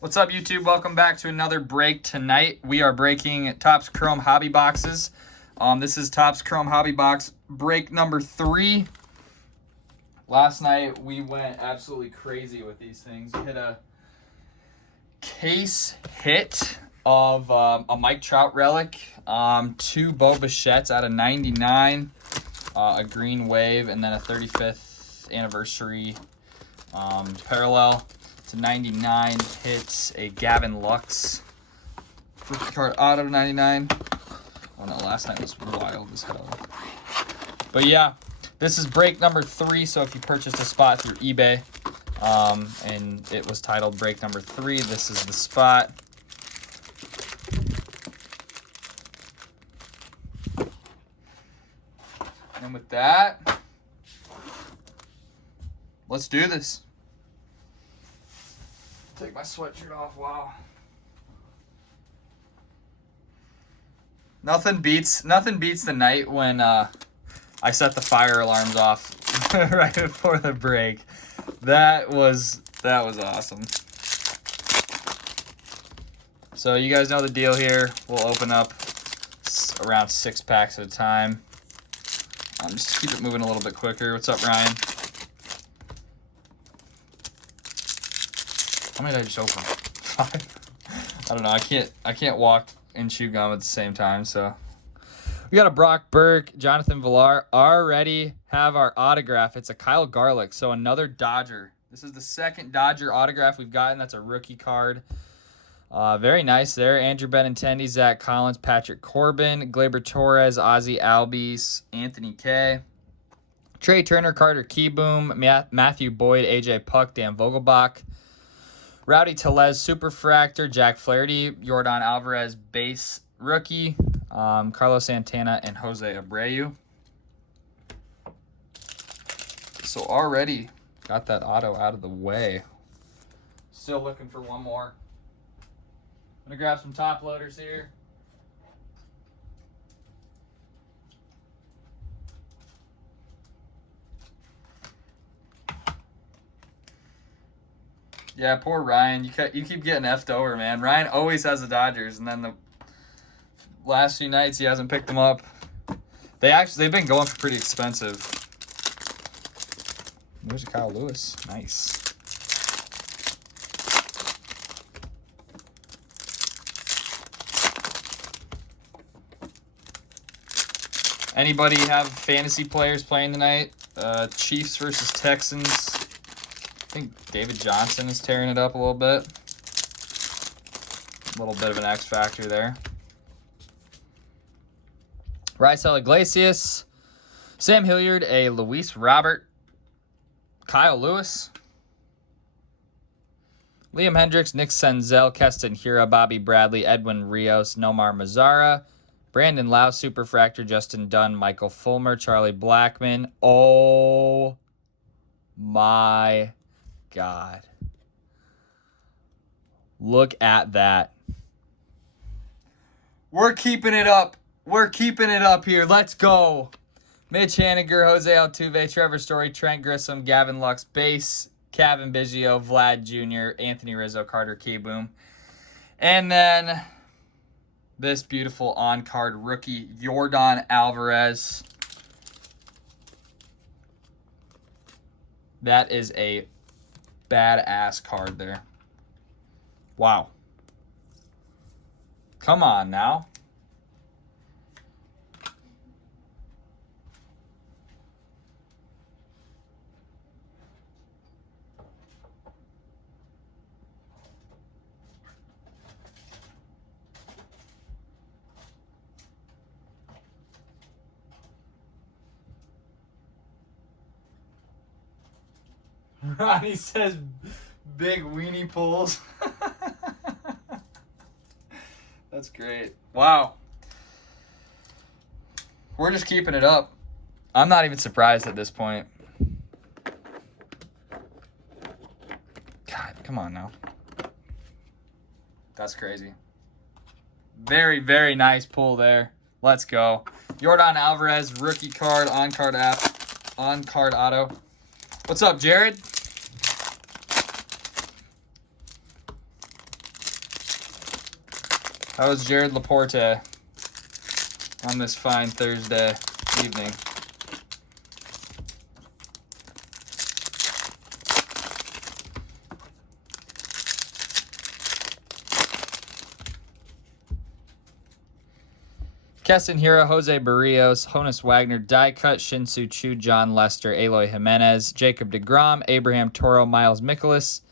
What's up, YouTube? Welcome back to another break. Tonight we are breaking Topps Chrome Hobby Boxes. This is Topps Chrome Hobby Box break number 3. Last night we went absolutely crazy with these things. We hit a case hit of a Mike Trout relic, 2 Bo Bichette's out of 99, a green wave, and then a 35th anniversary parallel. To 99 hits a Gavin Lux rookie card out of 99. Oh no, last night was wild as hell. But yeah, this is break number 3. So if you purchased a spot through eBay, and it was titled break number 3, this is the spot. And with that, let's do this. Take my sweatshirt off. Wow. Nothing beats the night when I set the fire alarms off right before the break. That was awesome. So you guys know the deal here. We'll open up around 6 packs at a time. Just to keep it moving a little bit quicker. What's up, Ryan? How many did I just open? 5. I don't know. I can't walk and chew gum at the same time. So we got a Brock Burke, Jonathan Villar. Already have our autograph. It's a Kyle Garlick. So another Dodger. This is the second Dodger autograph we've gotten. That's a rookie card. Very nice there. Andrew Benintendi, Zach Collins, Patrick Corbin, Gleyber Torres, Ozzie Albies, Anthony K, Trey Turner, Carter Kieboom, Matthew Boyd, AJ Puck, Dan Vogelbach, Rowdy Tellez, Superfractor, Jack Flaherty, Yordan Alvarez, base rookie, Carlos Santana, and Jose Abreu. So already got that auto out of the way. Still looking for one more. I'm going to grab some top loaders here. Yeah, poor Ryan. You keep getting effed over, man. Ryan always has the Dodgers, and then the last few nights he hasn't picked them up. They've been going for pretty expensive. There's a Kyle Lewis. Nice. Anybody have fantasy players playing tonight? Chiefs versus Texans. I think David Johnson is tearing it up a little bit. A little bit of an X factor there. Raisel Iglesias, Sam Hilliard, a Luis Robert, Kyle Lewis, Liam Hendricks, Nick Senzel, Keston Hiura, Bobby Bradley, Edwin Rios, Nomar Mazara, Brandon Lau, Superfractor, Justin Dunn, Michael Fulmer, Charlie Blackmon. Oh my God. Look at that. We're keeping it up. We're keeping it up here. Let's go. Mitch Haniger, Jose Altuve, Trevor Story, Trent Grissom, Gavin Lux, base, Kevin Biggio, Vlad Jr., Anthony Rizzo, Carter Kieboom. And then this beautiful on-card rookie, Yordan Alvarez. That is a badass card there. Wow. Come on now. Ronnie says big weenie pulls. That's great. Wow. We're just keeping it up. I'm not even surprised at this point. God, come on now. That's crazy. Very, very nice pull there. Let's go. Yordan Alvarez, rookie card, on-card app, on-card auto. What's up, Jared? How was Jared Laporte on this fine Thursday evening? Keston Hiura, Jose Barrios, Honus Wagner, Die Cut, Shin-Soo Choo, John Lester, Eloy Jimenez, Jacob deGrom, Abraham Toro, Miles Mikolas,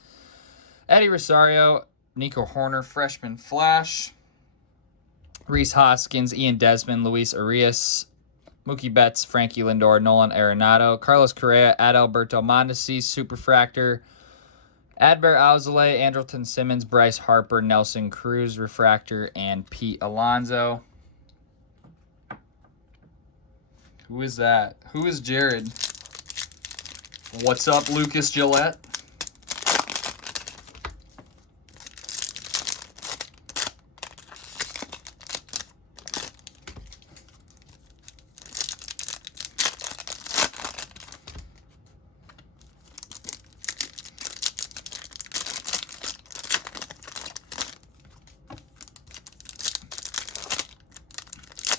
Eddie Rosario, Nico Horner, Freshman Flash, Reese Hoskins, Ian Desmond, Luis Arias, Mookie Betts, Frankie Lindor, Nolan Arenado, Carlos Correa, Adalberto Mondesi, Superfractor, Adbert Alzolay, Andrelton Simmons, Bryce Harper, Nelson Cruz, Refractor, and Pete Alonso. Who is that? Who is Jared? What's up, Lucas Gillette?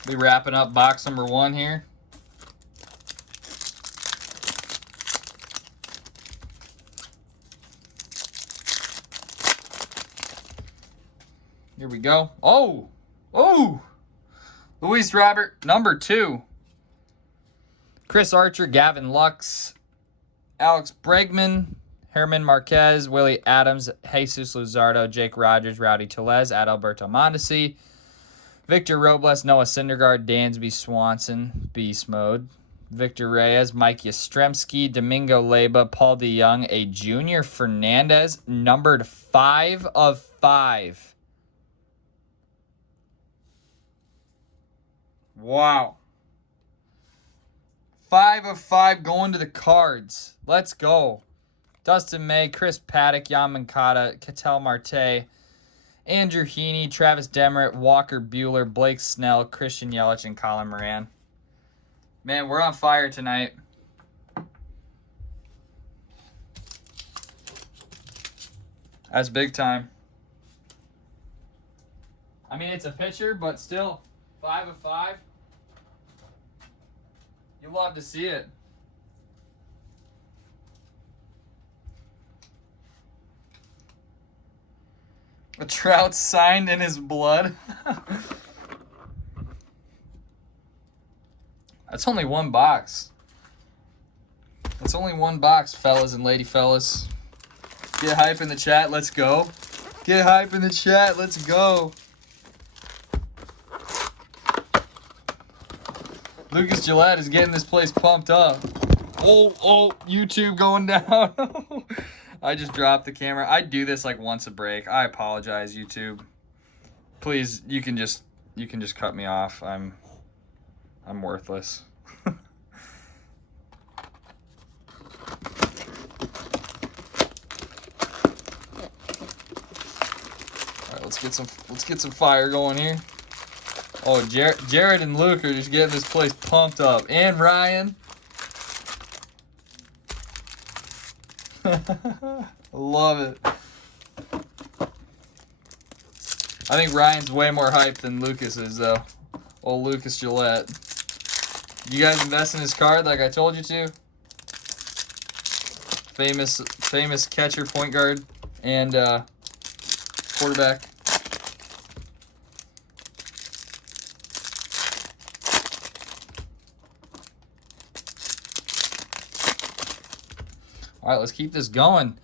Be wrapping up box number 1 here. Here we go. Oh! Luis Robert, number 2. Chris Archer, Gavin Lux, Alex Bregman, Herman Marquez, Willie Adams, Jesus Luzardo, Jake Rogers, Rowdy Tellez, Adalberto Mondesi, Victor Robles, Noah Syndergaard, Dansby Swanson, Beast Mode, Victor Reyes, Mike Yastrzemski, Domingo Leyba, Paul DeJong, a Junior Fernandez, numbered 5 of 5. Wow. 5 of 5 going to the Cards. Let's go. Dustin May, Chris Paddock, Jan Moncada, Ketel Marte, Andrew Heaney, Travis Demeritte, Walker Buehler, Blake Snell, Christian Yelich, and Colin Moran. Man, we're on fire tonight. That's big time. I mean, it's a pitcher, but still, 5 of 5. You love to see it. A Trout signed in his blood. That's only 1 box. That's only 1 box, fellas and lady fellas. Get hype in the chat. Let's go. Get hype in the chat. Let's go. Lucas Gillette is getting this place pumped up. Oh, YouTube going down. I just dropped the camera. I do this like once a break. I apologize, YouTube. Please, you can just cut me off. I'm worthless. All right, let's get some fire going here. Oh, Jared and Luke are just getting this place pumped up. And Ryan. Love it. I think Ryan's way more hyped than Lucas is, though. Old Lucas Gillette. You guys invest in his card like I told you to. Famous catcher, point guard, and quarterback. All right, let's keep this going.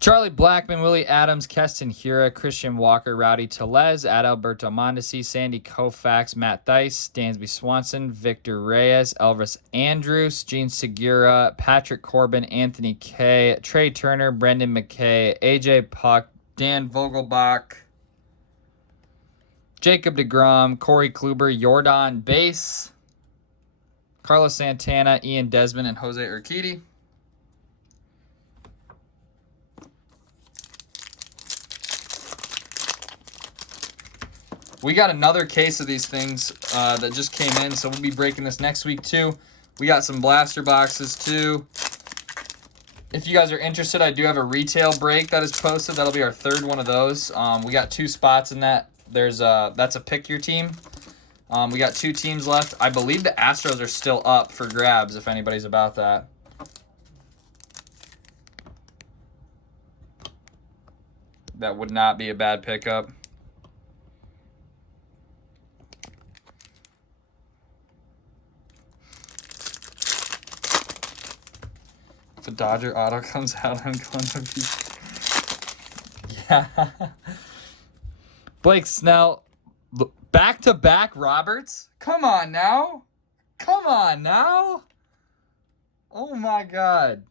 Charlie Blackmon, Willie Adams, Keston Hiura, Christian Walker, Rowdy Tellez, Adalberto Mondesi, Sandy Koufax, Matt Thaiss, Dansby Swanson, Victor Reyes, Elvis Andrus, Gene Segura, Patrick Corbin, Anthony Kay, Trey Turner, Brendan McKay, AJ Puck, Dan Vogelbach, Jacob deGrom, Corey Kluber, Jordan Bass, Carlos Santana, Ian Desmond, and Jose Urquidy. We got another case of these things that just came in, so we'll be breaking this next week too. We got some blaster boxes too. If you guys are interested, I do have a retail break that is posted. That'll be our 3rd one of those. We got 2 spots in that That's a pick your team. We got 2 teams left. I believe the Astros are still up for grabs if anybody's about that. That would not be a bad pickup. If a Dodger auto comes out, I'm going to be... Yeah. Blake Snell, back-to-back Roberts? Come on now. Come on now. Oh, my God.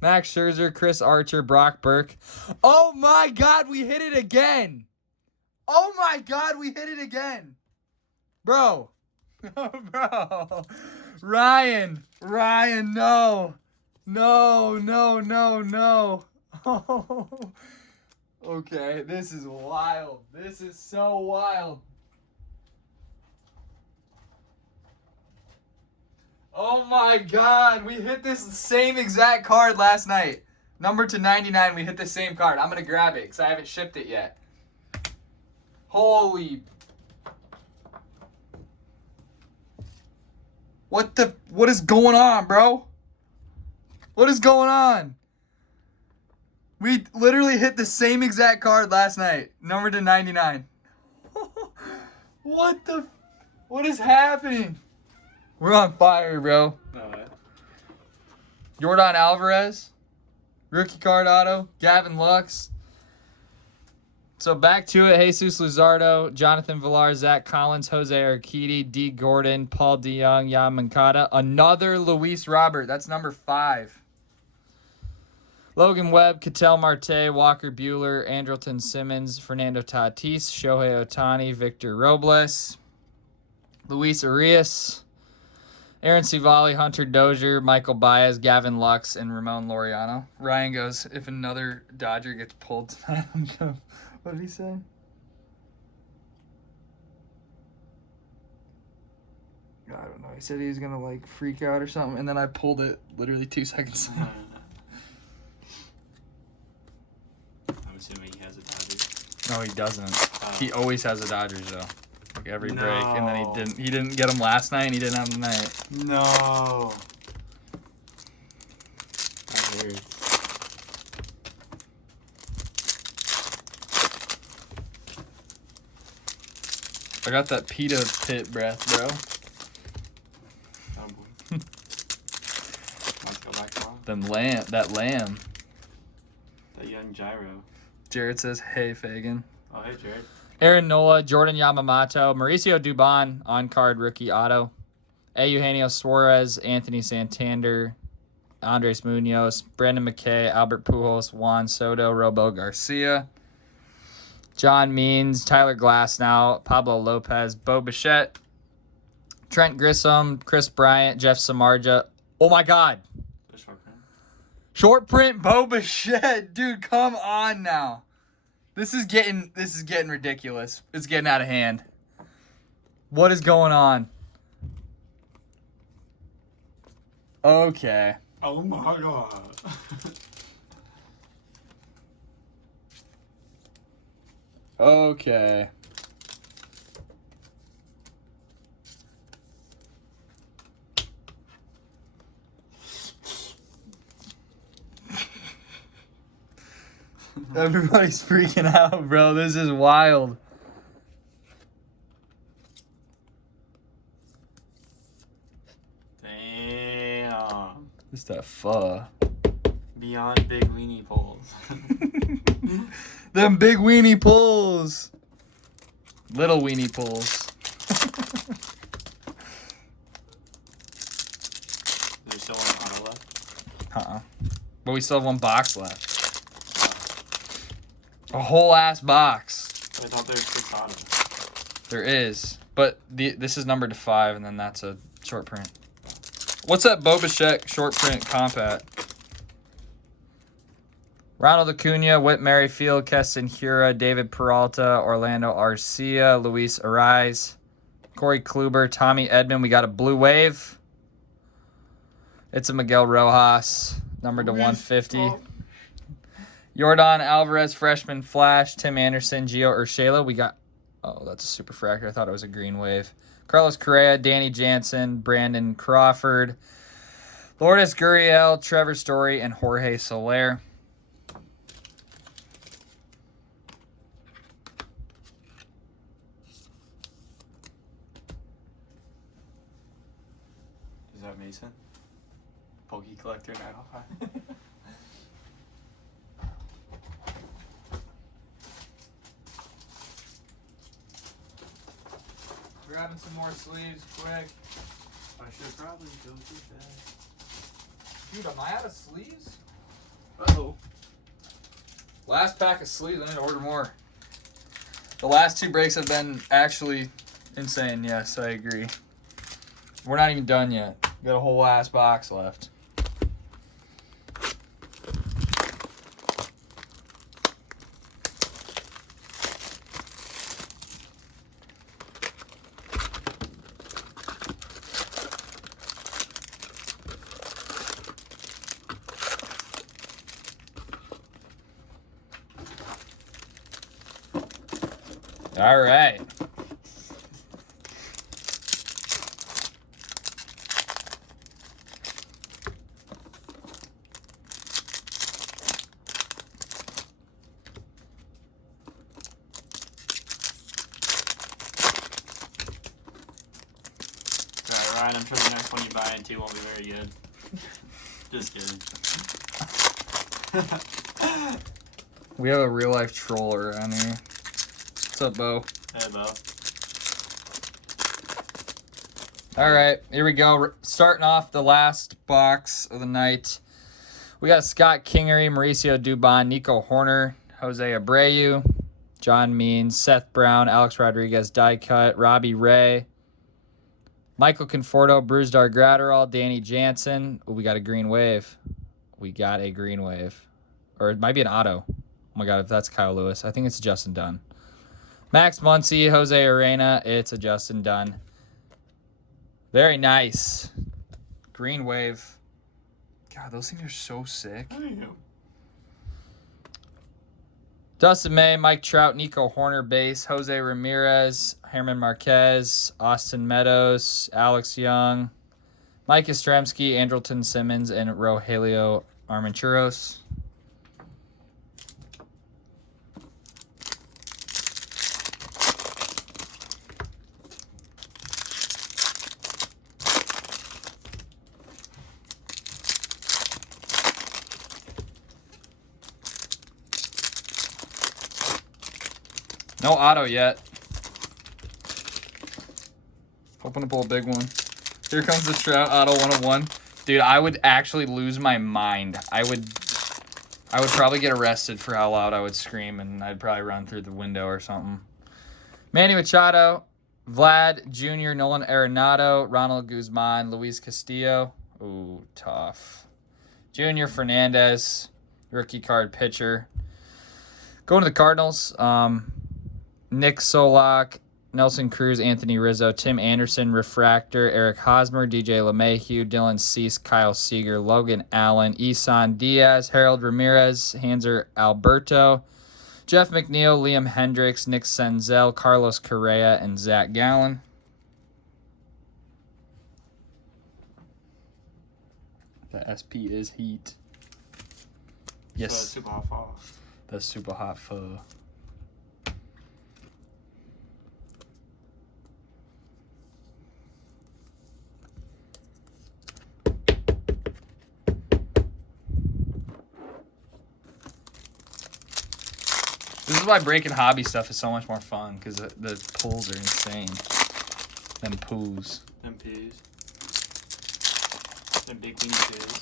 Max Scherzer, Chris Archer, Brock Burke. Oh, my God, we hit it again. Oh, my God, we hit it again. Bro. Bro. Ryan, no. No. Oh. Okay, this is wild. This is so wild. Oh my God, we hit this same exact card last night. Number to 99, we hit the same card. I'm going to grab it because I haven't shipped it yet. Holy. What is going on, bro? What is going on? We literally hit the same exact card last night. Number to 99. What is happening? We're on fire, bro. Alright. Yordan Alvarez. Rookie card auto. Gavin Lux. So back to it. Jesus Luzardo, Jonathan Villar, Zach Collins, Jose Urquidy, D. Gordon, Paul DeYoung, Jan Moncada. Another Luis Robert. That's number 5. Logan Webb, Ketel Marte, Walker Buehler, Andrelton Simmons, Fernando Tatis, Shohei Ohtani, Victor Robles, Luis Arias, Aaron Civale, Hunter Dozier, Michael Baez, Gavin Lux, and Ramon Laureano. Ryan goes, if another Dodger gets pulled tonight, I'm going to... What did he say? I don't know. He said he was going to, like, freak out or something, and then I pulled it literally 2 seconds later. I'm assuming he has a Dodger. No, he doesn't. He always has a Dodgers, though. Like, every No. break, and then he didn't get him last night, and he didn't have him tonight. No. That hurts. I got that pita pit breath, bro. Oh boy. Let's go back on. That lamb. That young gyro. Jared says, hey, Fagan. Oh, hey, Jared. Aaron Nola, Jordan Yamamoto, Mauricio Dubon, on-card rookie auto. Eugenio Suarez, Anthony Santander, Andres Munoz, Brandon McKay, Albert Pujols, Juan Soto, Robo Garcia, John Means, Tyler Glasnow, Pablo Lopez, Bo Bichette, Trent Grissom, Chris Bryant, Jeff Samardzija. Oh, my God. The short print. Short print Bo Bichette. Dude, come on now. This is getting ridiculous. It's getting out of hand. What is going on? Okay. Oh my God. Okay. Everybody's freaking out, bro. This is wild. Damn. Just that pho. Beyond big weenie poles. Them big weenie pulls. Little weenie pulls. There's still one auto left. But we still have 1 box left. A whole ass box. I thought there was 6 autos. There is. But this is numbered to 5, and then that's a short print. What's that Bo Bichette short print compact? Ronald Acuna, Whit Merrifield, Keston Hiura, David Peralta, Orlando Arcia, Luis Ariz, Corey Kluber, Tommy Edman. We got a blue wave. It's a Miguel Rojas, numbered to 150. Yordan Alvarez, freshman flash, Tim Anderson, Gio Urshela. We got Oh, that's a super fractor. I thought it was a green wave. Carlos Correa, Danny Jansen, Brandon Crawford, Lourdes Gurriel, Trevor Story, and Jorge Soler. Is that Mason? Pokey Collector 905. Grabbing some more sleeves quick. I should probably go do that. Dude, am I out of sleeves? Uh-oh. Last pack of sleeves. I need to order more. The last 2 breaks have been actually insane. Yes, I agree. We're not even done yet. Got a whole ass box left. All right. Alright, Ryan, I'm sure the next one you buy into won't be very good. Just kidding. We have a real life troller around here. What's up, Bo? Hey, Bo. All right, here we go. Starting off the last box of the night. We got Scott Kingery, Mauricio Dubon, Nico Horner, Jose Abreu, John Means, Seth Brown, Alex Rodriguez, die cut, Robbie Ray, Michael Conforto, Brusdar Gratterall, Danny Jansen. Ooh, we got a green wave. We got a green wave. Or it might be an auto. Oh my God, if that's Kyle Lewis. I think it's Justin Dunn. Max Muncy, Jose Arena. It's a Justin Dunn. Very nice. Green wave. God, those things are so sick. Dustin May, Mike Trout, Nico Horner base, Jose Ramirez, Herman Marquez, Austin Meadows, Alex Young, Mike Yastrzemski, Andrelton Simmons, and Rogelio Armenchuros. No auto yet. Hoping to pull a big one. Here comes the Trout auto 101. Dude, I would actually lose my mind. I would probably get arrested for how loud I would scream, and I'd probably run through the window or something. Manny Machado, Vlad Jr., Nolan Arenado, Ronald Guzman, Luis Castillo. Ooh, tough. Junior Fernandez, rookie card pitcher. Going to the Cardinals. Nick Solak, Nelson Cruz, Anthony Rizzo, Tim Anderson, Refractor, Eric Hosmer, DJ LeMahieu, Dylan Cease, Kyle Seager, Logan Allen, Isan Diaz, Harold Ramirez, Hanser Alberto, Jeff McNeil, Liam Hendricks, Nick Senzel, Carlos Correa, and Zach Gallen. The SP is heat. Yes. So super hot fall. That's super hot pho. This is why breaking hobby stuff is so much more fun, because the pulls are insane. Them poos. Them peas. Them big weenie peas.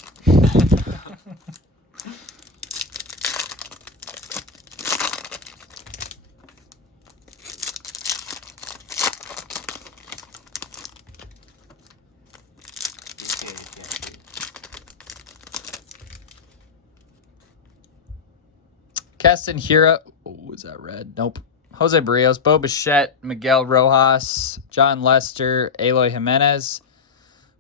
Keston Hira. Oh, is that red? Nope. Jose Barrios, Bo Bichette, Miguel Rojas, John Lester, Eloy Jimenez,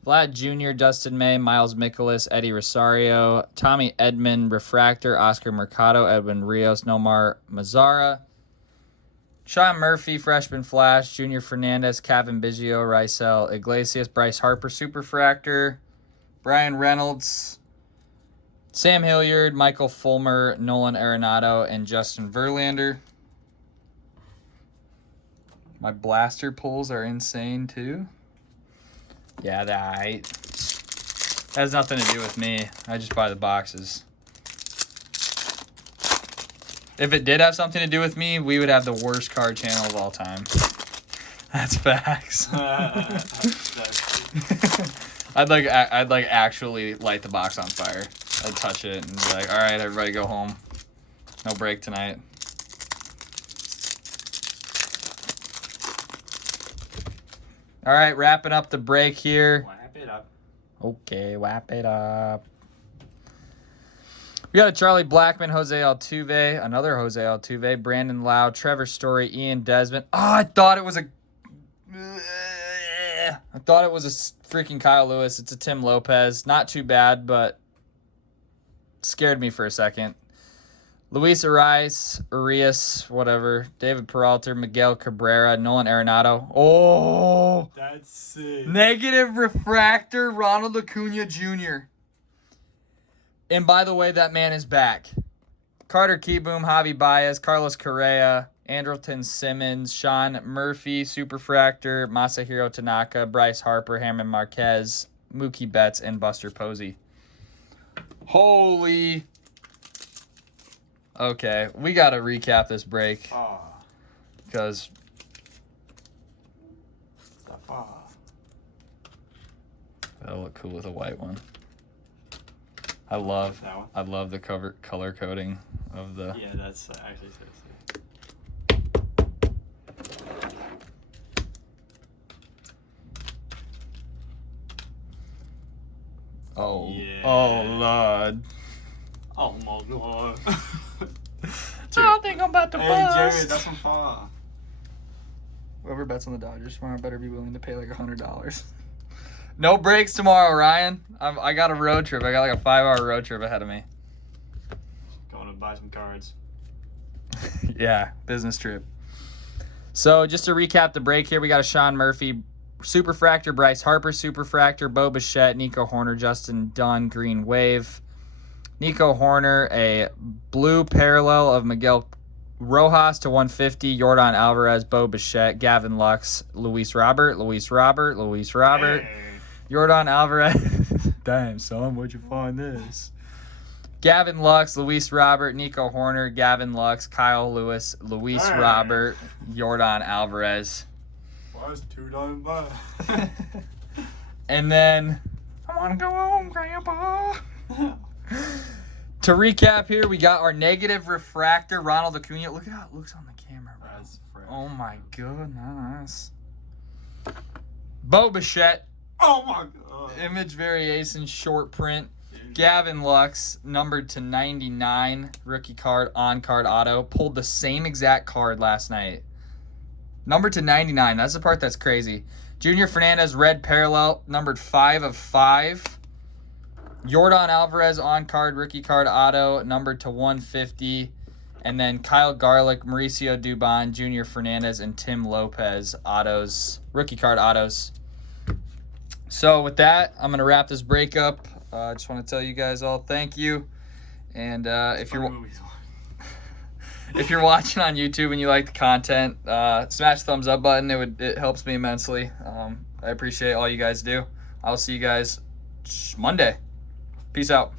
Vlad Jr., Dustin May, Miles Mikolas, Eddie Rosario, Tommy Edman, Refractor, Oscar Mercado, Edwin Rios, Nomar Mazzara, Sean Murphy, Freshman Flash, Junior Fernandez, Kevin Biggio, Rysel Iglesias, Bryce Harper, Superfractor, Brian Reynolds, Sam Hilliard, Michael Fulmer, Nolan Arenado, and Justin Verlander. My blaster pulls are insane too. Yeah, that has nothing to do with me. I just buy the boxes. If it did have something to do with me, we would have the worst card channel of all time. That's facts. I'd like actually light the box on fire. I'd touch it and be like, all right, everybody go home. No break tonight. All right, wrapping up the break here. Wrap it up. Okay, wrap it up. We got a Charlie Blackmon, Jose Altuve, another Jose Altuve, Brandon Lau, Trevor Story, Ian Desmond. Oh, I thought it was a freaking Kyle Lewis. It's a Tim Lopez. Not too bad, but scared me for a second. Luis Urias, whatever. David Peralta, Miguel Cabrera, Nolan Arenado. Oh, That's sick. negative refractor, Ronald Acuna Jr. And by the way, that man is back. Carter Kieboom, Javi Baez, Carlos Correa, Andrelton Simmons, Sean Murphy, Superfractor, Masahiro Tanaka, Bryce Harper, Herman Marquez, Mookie Betts, and Buster Posey. Holy. Okay, we got to recap this break Oh, because stuff. Oh. that'll look cool with a white one. I love That one? the color coding of the. Yeah, that's actually so sick. Oh, Yeah. oh Lord. Oh my god. I think I'm about to Hey, bust. Jared, that's some fun. Whoever bets on the Dodgers tomorrow better be willing to pay like $100. No breaks tomorrow, Ryan. I got a road trip. I got like a 5-hour road trip ahead of me. Going to buy some cards. Yeah, business trip. So just to recap the break here, we got a Sean Murphy, Superfractor, Bryce Harper, Superfractor, Bo Bichette, Nico Horner, Justin Dunn, Green Wave. Nico Horner, a blue parallel of Miguel Rojas to 150, Yordan Alvarez, Bo Bichette, Gavin Lux, Luis Robert, Hey. Yordan Alvarez. Damn, son, where'd you find this? Gavin Lux, Luis Robert, Nico Horner, Gavin Lux, Kyle Lewis, Luis Hey. Robert, Yordan Alvarez. Why is $2 buy? And then, I want to go home, Grandpa. To recap here, we got our negative refractor, Ronald Acuna. Look at how it looks on the camera, bro. That's fresh. Oh my goodness. Bo Bichette, Oh my god. image variation, short print. Dude. Gavin Lux, numbered to 99, rookie card, on-card auto. Pulled the same exact card last night. Numbered to 99, that's the part that's crazy. Junior Fernandez, red parallel, numbered 5 of 5. Yordan Alvarez, on-card, rookie card auto, numbered to 150. And then Kyle Garlick, Mauricio Dubon, Junior Fernandez, and Tim Lopez, autos, rookie card autos. So with that, I'm going to wrap this break up. I just want to tell you guys all thank you. And if you're watching on YouTube and you like the content, smash the thumbs up button. It helps me immensely. I appreciate all you guys do. I'll see you guys Monday. Peace out.